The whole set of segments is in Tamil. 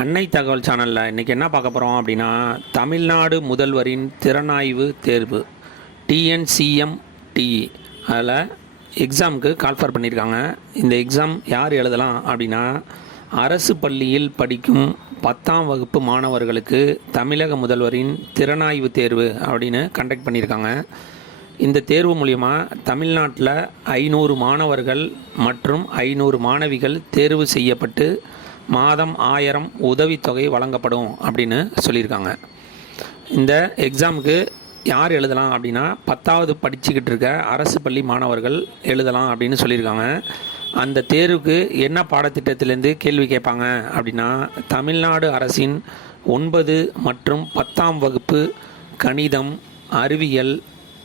அன்னை தகவல் சேனலில் இன்றைக்கி என்ன பார்க்க போகிறோம் அப்படின்னா தமிழ்நாடு முதல்வரின் திறனாய்வு தேர்வு டிஎன்சிஎம் டிஇ அதில் எக்ஸாமுக்கு கால்ஃபர் பண்ணியிருக்காங்க. இந்த எக்ஸாம் யார் எழுதலாம் அப்படின்னா அரசு பள்ளியில் படிக்கும் பத்தாம் வகுப்பு மாணவர்களுக்கு தமிழக முதல்வரின் திறனாய்வு தேர்வு அப்படின்னு கண்டக்ட் பண்ணியிருக்காங்க. இந்த தேர்வு மூலிமா தமிழ்நாட்டில் ஐநூறு மாணவர்கள் மற்றும் ஐநூறு மாணவிகள் தேர்வு செய்யப்பட்டு மாதம் ஆயிரம் உதவித்தொகை வழங்கப்படும் அப்படின்னு சொல்லியிருக்காங்க. இந்த எக்ஸாமுக்கு யார் எழுதலாம் அப்படின்னா பத்தாவது படிச்சுக்கிட்டு இருக்க அரசு பள்ளி மாணவர்கள் எழுதலாம் அப்படின்னு சொல்லியிருக்காங்க. அந்த தேர்வுக்கு என்ன பாடத்திட்டத்திலேருந்து கேள்வி கேட்பாங்க அப்படின்னா தமிழ்நாடு அரசின் ஒன்பது மற்றும் பத்தாம் வகுப்பு கணிதம் அறிவியல்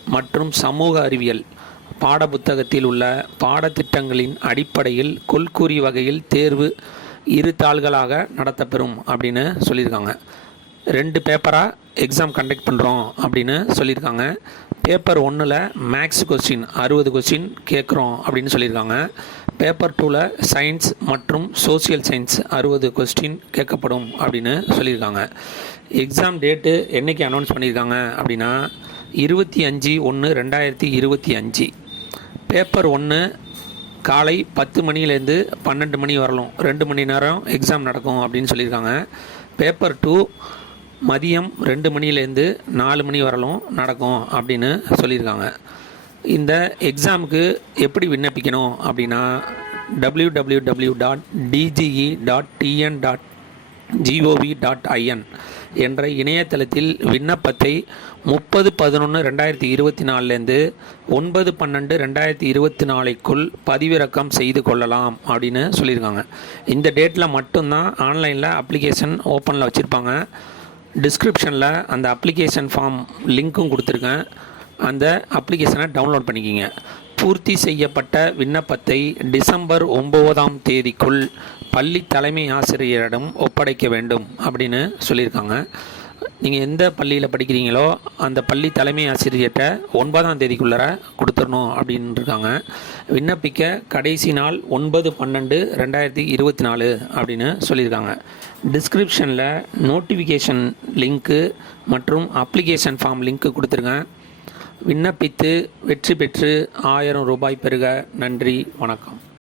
மற்றும் சமூக அறிவியல் பாடப்புத்தகத்தில் உள்ள பாடத்திட்டங்களின் அடிப்படையில் கொள்கூறி வகையில் தேர்வு இரு தாள்களாக நடத்தப்பெறும் அப்படின்னு சொல்லியிருக்காங்க. ரெண்டு பேப்பராக எக்ஸாம் கண்டக்ட் பண்ணுறோம் அப்படின்னு சொல்லியிருக்காங்க. பேப்பர் ஒன்றில் மேக்ஸ் கொஸ்டின் அறுபது கொஸ்டின் கேட்குறோம் அப்படின்னு சொல்லியிருக்காங்க. பேப்பர் டூவில் சயின்ஸ் மற்றும் சோஷியல் சயின்ஸ் அறுபது கொஸ்டின் கேட்கப்படும் அப்படின்னு சொல்லியிருக்காங்க. எக்ஸாம் டேட்டு என்னைக்கு அனௌன்ஸ் பண்ணியிருக்காங்க அப்படின்னா இருபத்தி அஞ்சு ஒன்று ரெண்டாயிரத்தி இருபத்தி அஞ்சு. பேப்பர் ஒன்று காலை பத்து மணிலேருந்து பன்னெண்டு மணி வரலும். ரெண்டு மணி நேரம் எக்ஸாம் நடக்கும் அப்படின்னு சொல்லியிருக்காங்க. பேப்பர் டூ மதியம் ரெண்டு மணிலேருந்து நாலு மணி வரலும் நடக்கும் அப்படின்னு சொல்லியிருக்காங்க. இந்த எக்ஸாமுக்கு எப்படி விண்ணப்பிக்கணும் அப்படின்னா W W W dot DGE dot TN dot gov dot in என்ற இணையதளத்தில் விண்ணப்பத்தை முப்பது பதினொன்று ரெண்டாயிரத்தி இருபத்தி நாலுலேருந்து ஒன்பது பன்னெண்டு ரெண்டாயிரத்தி இருபத்தி நாளைக்குள் பதிவிறக்கம் செய்து கொள்ளலாம் அப்படின்னு சொல்லியிருக்காங்க. இந்த டேட்டில் மட்டும்தான் ஆன்லைனில் அப்ளிகேஷன் ஓப்பனில் வச்சுருப்பாங்க. டிஸ்கிரிப்ஷனில் அந்த அப்ளிகேஷன் ஃபார்ம் லிங்க்கும் கொடுத்துருக்கேன். அந்த அப்ளிகேஷனை டவுன்லோட் பண்ணிக்கிங்க. பூர்த்தி செய்யப்பட்ட விண்ணப்பத்தை டிசம்பர் ஒம்போதாம் தேதிக்குள் பள்ளி தலைமை ஆசிரியரிடம் ஒப்படைக்க வேண்டும் அப்படின்னு சொல்லியிருக்காங்க. நீங்கள் எந்த பள்ளியில் படிக்கிறீங்களோ அந்த பள்ளி தலைமை ஆசிரியர்கிட்ட ஒன்பதாம் தேதிக்குள்ளார கொடுத்துடணும் அப்படின்னு இருக்காங்க விண்ணப்பிக்க கடைசி நாள் ஒன்பது பன்னெண்டு ரெண்டாயிரத்தி இருபத்தி நாலு அப்படின்னு சொல்லியிருக்காங்க. டிஸ்கிரிப்ஷனில் நோட்டிஃபிகேஷன் லிங்க்கு மற்றும் அப்ளிகேஷன் ஃபார்ம் லிங்க்கு கொடுத்துருங்க. விண்ணப்பித்து வெற்றி பெற்று ஆயிரம் ரூபாய் பெறுக. நன்றி. வணக்கம்.